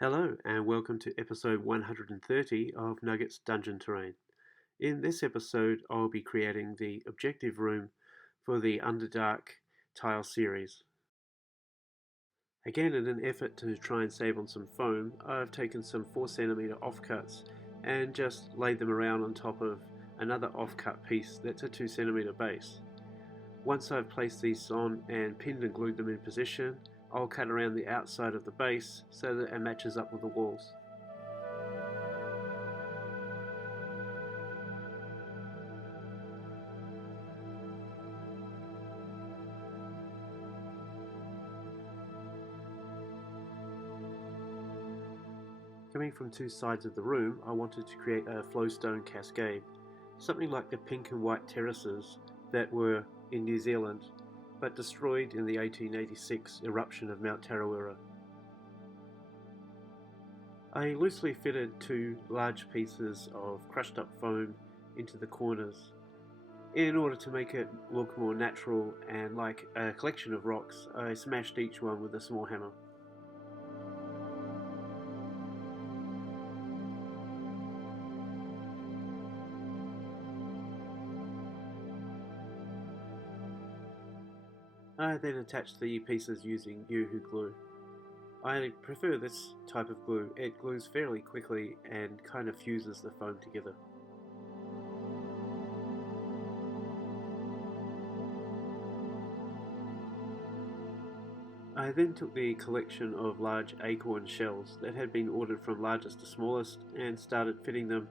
Hello, and welcome to episode 130 of Nuggets Dungeon Terrain. In this episode, I'll be creating the objective room for the Underdark tile series. Again, in an effort to try and save on some foam, I've taken some 4cm offcuts and just laid them around on top of another offcut piece that's a 2cm base. Once I've placed these on and pinned and glued them in position, I'll cut around the outside of the base so that it matches up with the walls. Coming from two sides of the room, I wanted to create a flowstone cascade, something like the pink and white terraces that were in New Zealand, but destroyed in the 1886 eruption of Mount Tarawera. I loosely fitted two large pieces of crushed up foam into the corners. In order to make it look more natural and like a collection of rocks, I smashed each one with a small hammer. I then attached the pieces using Yoo-hoo glue. I prefer this type of glue. It glues fairly quickly and kind of fuses the foam together. I then took the collection of large acorn shells that had been ordered from largest to smallest and started fitting them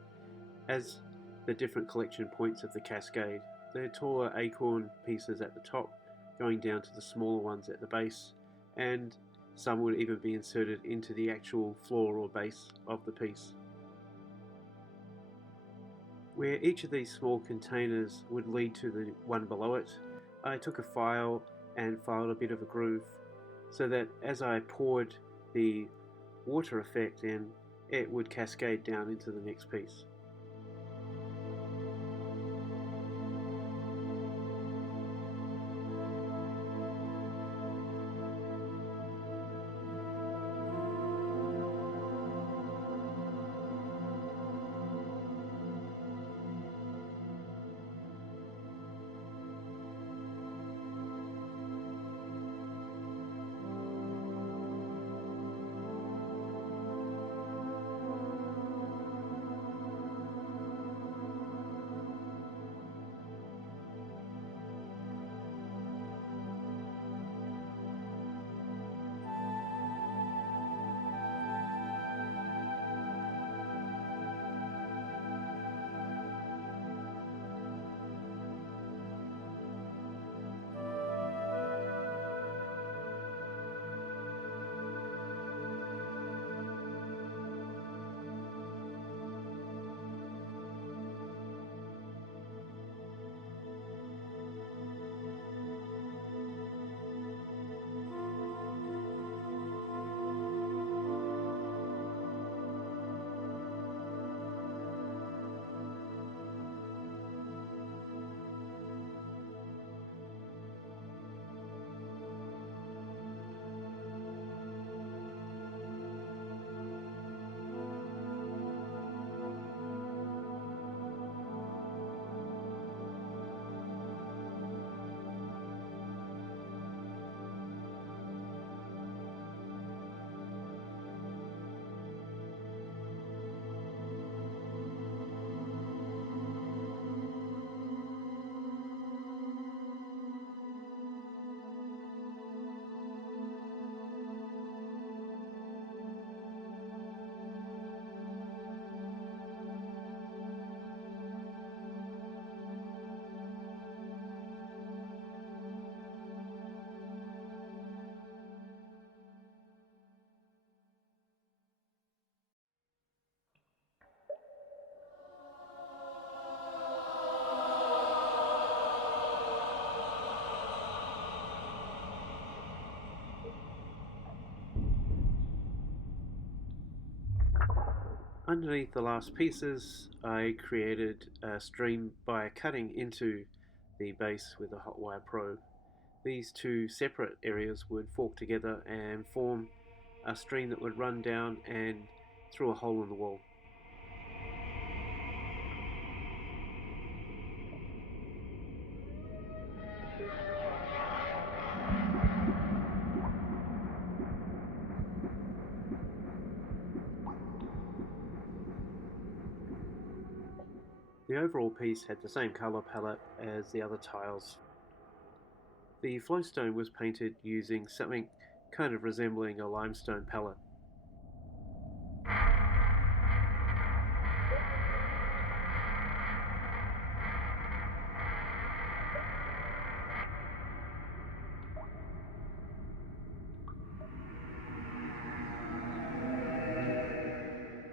as the different collection points of the cascade. The taller acorn pieces at the top going down to the smaller ones at the base, and some would even be inserted into the actual floor or base of the piece. Where each of these small containers would lead to the one below it, I took a file and filed a bit of a groove so that as I poured the water effect in, it would cascade down into the next piece. Underneath the last pieces, I created a stream by cutting into the base with a hot wire probe. These two separate areas would fork together and form a stream that would run down and through a hole in the wall. The overall piece had the same colour palette as the other tiles. The flowstone was painted using something kind of resembling a limestone palette.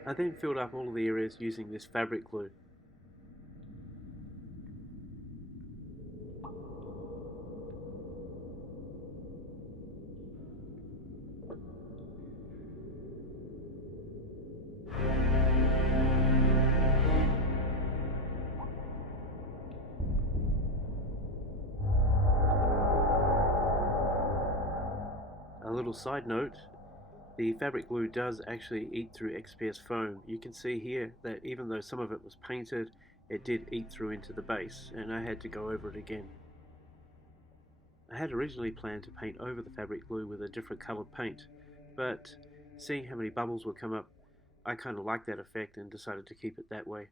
I then filled up all of the areas using this fabric glue. A little side note, the fabric glue does actually eat through XPS foam. You can see here that even though some of it was painted, it did eat through into the base, and I had to go over it again. I had originally planned to paint over the fabric glue with a different coloured paint, but seeing how many bubbles would come up, I kind of liked that effect and decided to keep it that way.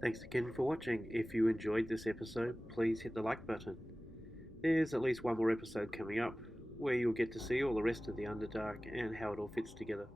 Thanks again for watching. If you enjoyed this episode, please hit the like button. There's at least one more episode coming up, where you'll get to see all the rest of the Underdark and how it all fits together.